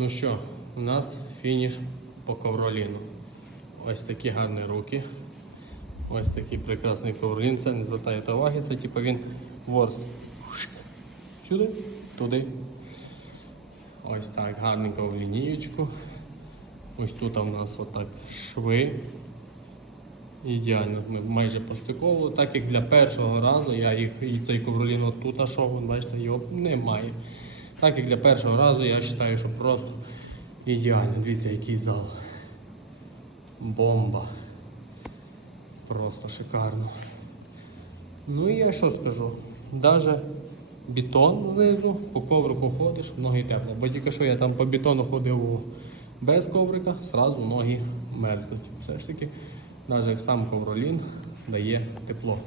Ну що, у нас фініш по ковроліну. Ось такі гарні руки. Ось такий прекрасний ковролін. Це не звертаєте уваги, це типу він ворс. Сюди, туди. Ось так, гарненько в лінієчку. Ось тут у нас отак шви. Ідеально, ми майже постиковували. Так як для першого разу я їх і цей ковролін от тут знайшов, бачите, його немає. Так як для першого разу я вважаю, що просто ідеально. Дивіться, який зал. Бомба. Просто шикарно. Ну і я що скажу? Даже бетон знизу, по коврику ходиш, ноги тепло. Бо тільки що я там по бетону ходив без коврика, зразу ноги мерзнуть. Все ж таки, навіть сам ковролін дає тепло.